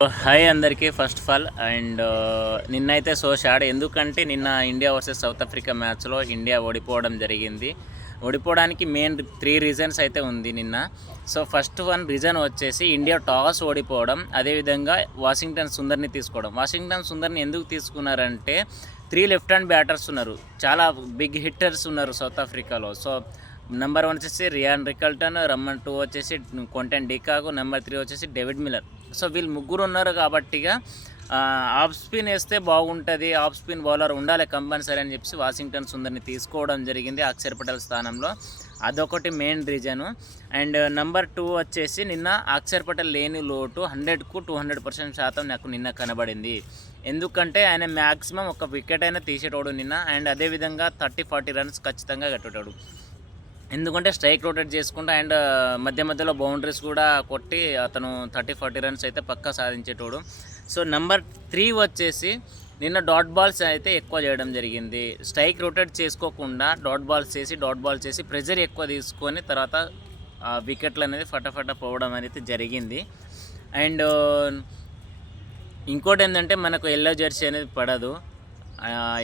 Hi అందరికీ first of all and నిన్నైతే so షాడ్ ఎందుకంటే నిన్న ఇండియా వర్సెస్ సౌత్ ఆఫ్రికా మ్యాచ్లో ఇండియా ఓడిపోవడం జరిగింది. ఓడిపోవడానికి మెయిన్ 3 రీజన్స్ అయితే ఉంది నిన్న. సో ఫస్ట్ వన్ రీజన్ వచ్చేసి ఇండియా టాస్ ఓడిపోవడం, అదేవిధంగా వాషింగ్టన్ సుందర్ని తీసుకోవడం. వాషింగ్టన్ సుందర్ని ఎందుకు తీసుకున్నారంటే 3 లెఫ్ట్ హ్యాండ్ బ్యాటర్స్ ఉన్నారు, చాలా బిగ్ హిట్టర్స్ ఉన్నారు సౌత్ ఆఫ్రికాలో. సో నెంబర్ 1 వచ్చేసి రియాన్ రికల్టన్, నెంబర్ 2 వచ్చేసి క్వింటన్ డికాక్, నెంబర్ 3 వచ్చేసి డేవిడ్ మిల్లర్. సో వీళ్ళు ముగ్గురు ఉన్నారు కాబట్టిగా ఆఫ్ స్పిన్ వేస్తే బాగుంటుంది, ఆఫ్ స్పిన్ బౌలర్ ఉండాలి కంపల్సరీ అని చెప్పి వాషింగ్టన్ సుందర్ని తీసుకోవడం జరిగింది అక్షర్ పటేల్ స్థానంలో. అదొకటి మెయిన్ రీజను. అండ్ నెంబర్ 2 వచ్చేసి నిన్న అక్షర్ పటేల్ లేని లోటు 100కు 200% నాకు నిన్న కనబడింది. ఎందుకంటే ఆయన మ్యాక్సిమం ఒక వికెట్ అయినా తీసేటోడు నిన్న. అండ్ అదేవిధంగా 30-40 రన్స్ ఖచ్చితంగా కట్టేటాడు. ఎందుకంటే స్ట్రైక్ రొటేట్ చేసుకుంటా అండ్ మధ్య మధ్యలో బౌండరీస్ కూడా కొట్టి అతను 30-40 రన్స్ అయితే పక్కా సాధించేటోడు. సో నెంబర్ 3 వచ్చేసి నిన్న డాట్ బాల్స్ అయితే ఎక్కువ చేయడం జరిగింది. స్ట్రైక్ రొటేట్ చేసుకోకుండా డాట్ బాల్స్ చేసి ప్రెజర్ ఎక్కువ తీసుకొని తర్వాత వికెట్లు అనేది ఫటాఫట పోవడం అనేది జరిగింది. అండ్ ఇంకోటి ఏంటంటే మనకు ఎల్లో జెర్సీ అనేది పడదు.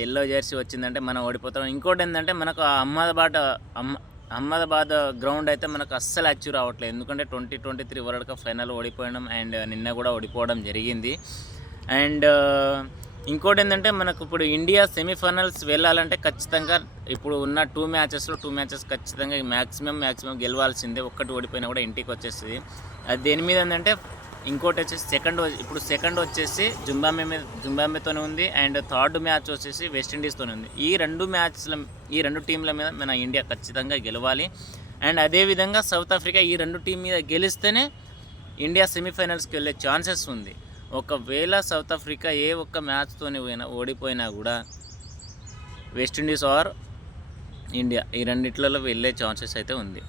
ఎల్లో జెర్సీ వచ్చిందంటే మనం ఓడిపోతాం. ఇంకోటి ఏంటంటే మనకు అహ్మదాబాద్ గ్రౌండ్ అయితే మనకు అస్సలు అచ్చీవ్ రావట్లేదు. ఎందుకంటే 2023 వరల్డ్ కప్ ఫైనల్ ఓడిపోవడం అండ్ నిన్న కూడా ఓడిపోవడం జరిగింది. అండ్ ఇంకోటి ఏంటంటే మనకు ఇప్పుడు ఇండియా సెమీఫైనల్స్ వెళ్ళాలంటే ఖచ్చితంగా ఇప్పుడు ఉన్న 2 మ్యాచెస్ ఖచ్చితంగా మ్యాక్సిమం గెలవాల్సిందే. ఒక్కటి ఓడిపోయినా కూడా ఇంటికి వచ్చేస్తుంది. అది దేని మీద ఏంటంటే ఇంకోటి వచ్చేసి సెకండ్ వచ్చేసి జింబాబ్వేతోనే ఉంది. అండ్ థర్డ్ మ్యాచ్ వచ్చేసి వెస్టిండీస్తోనే ఉంది. ఈ రెండు టీంల మీద మన ఇండియా ఖచ్చితంగా గెలవాలి. అండ్ అదేవిధంగా సౌత్ ఆఫ్రికా ఈ 2 టీం మీద గెలిస్తేనే ఇండియా సెమీఫైనల్స్కి వెళ్ళే ఛాన్సెస్ ఉంది. ఒకవేళ సౌత్ ఆఫ్రికా ఏ ఒక్క మ్యాచ్తోనే ఓడిపోయినా కూడా వెస్టిండీస్ ఆర్ ఇండియా ఈ రెండిట్లలో వెళ్ళే ఛాన్సెస్ అయితే ఉంది.